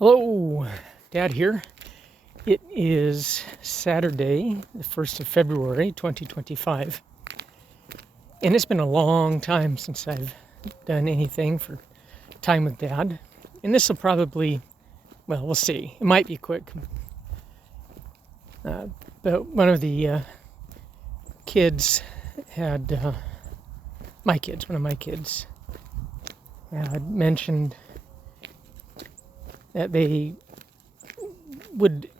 Hello, Dad here. It is Saturday, the 1st of February, 2025. And it's been a long time since I've done anything for Time with Dad. And this will probably, well, we'll see. It might be quick. But one of the kids had, one of my kids, had mentioned that they would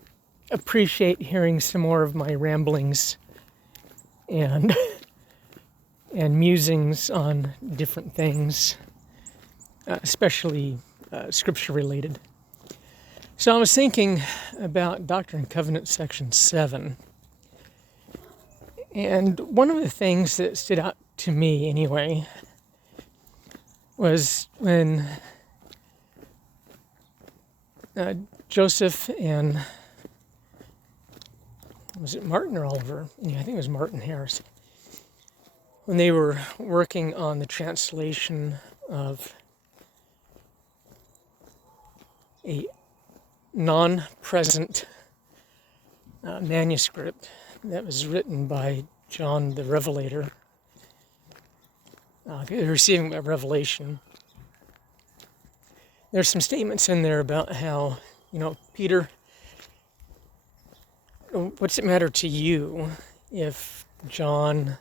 appreciate hearing some more of my ramblings and and musings on different things, especially scripture related. So I was thinking about Doctrine and Covenants section 7. And one of the things that stood out to me anyway was when Joseph and, was it Martin or Oliver? Yeah, I think it was Martin Harris. When they were working on the translation of a non-present manuscript that was written by John the Revelator, receiving a revelation. There's some statements in there about how, Peter, what's it matter to you if John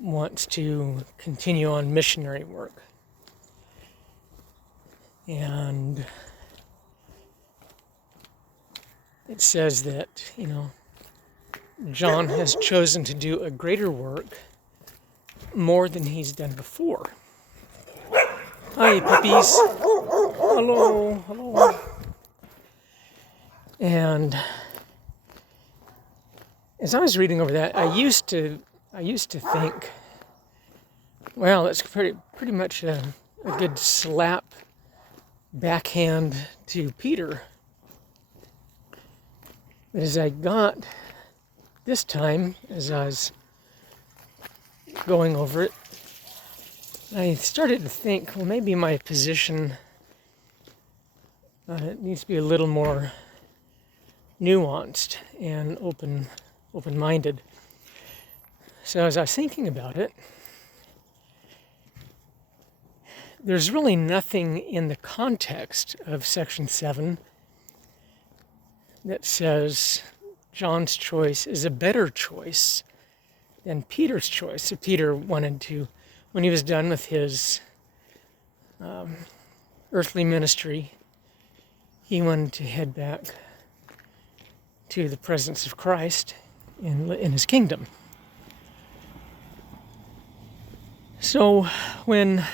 wants to continue on missionary work? And it says that, John has chosen to do a greater work more than he's done before. Hi, puppies. Hello. And as I was reading over that, I used to think, well, that's pretty much a good slap backhand to Peter. But as I got this time, as I was going over it, I started to think, well, maybe my position needs to be a little more nuanced and open-minded. So as I was thinking about it, there's really nothing in the context of section 7 that says John's choice is a better choice than Peter's choice. So Peter wanted to, when he was done with his earthly ministry, he wanted to head back to the presence of Christ in his kingdom. So when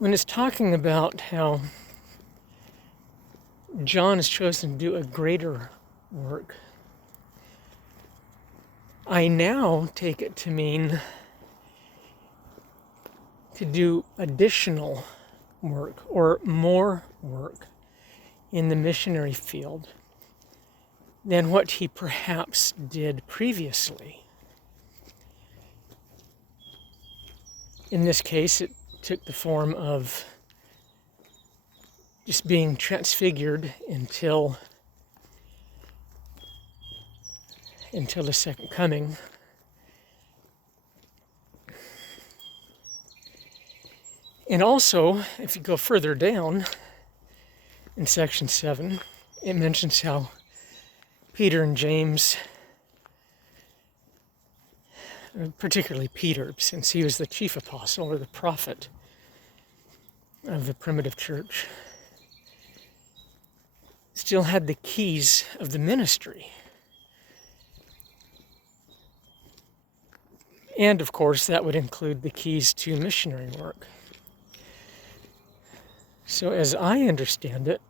it's talking about how John has chosen to do a greater work, I now take it to mean to do additional work or more work in the missionary field than what he perhaps did previously. In this case, it took the form of just being transfigured until the second coming. And also, if you go further down in section 7, it mentions how Peter and James, particularly Peter, since he was the chief apostle or the prophet of the primitive church, still had the keys of the ministry. And of course, that would include the keys to missionary work. So as I understand it,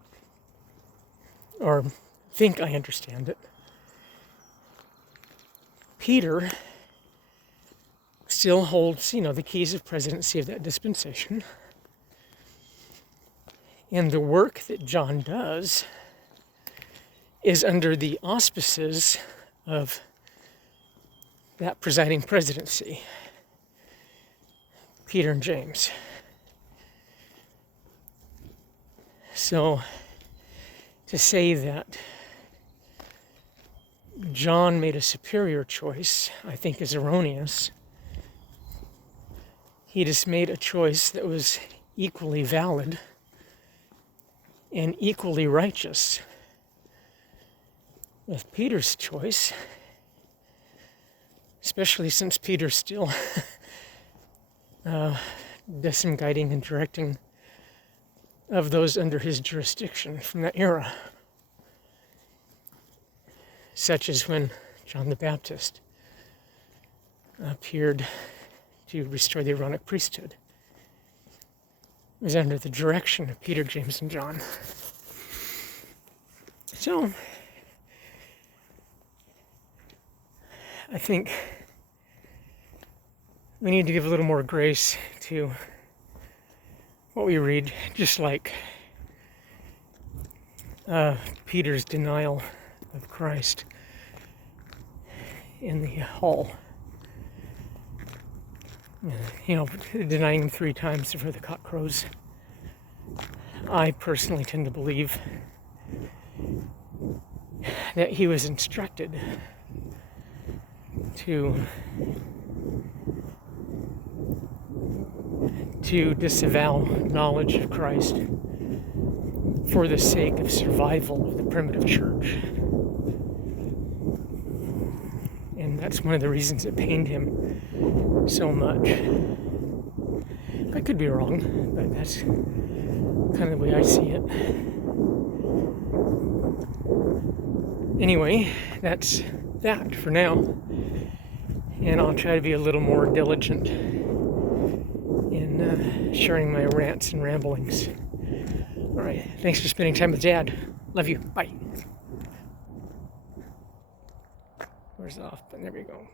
or think I understand it, Peter still holds, the keys of presidency of that dispensation. And the work that John does is under the auspices of that presiding presidency, Peter and James. So to say that John made a superior choice, I think, is erroneous. He just made a choice that was equally valid and equally righteous with Peter's choice, especially since Peter still does some guiding and directing of those under his jurisdiction from that era, such as when John the Baptist appeared to restore the Aaronic priesthood. It was under the direction of Peter, James, and John. So, I think we need to give a little more grace to what we read, just like Peter's denial of Christ in the hall. Denying him 3 times before the cock crows. I personally tend to believe that he was instructed to disavow knowledge of Christ for the sake of survival of the primitive church. And that's one of the reasons it pained him so much. I could be wrong, but that's kind of the way I see it. Anyway, that's that for now. And I'll try to be a little more diligent in sharing my rants and ramblings. All right, thanks for spending time with Dad. Love you. Bye. Where's the off button? There we go.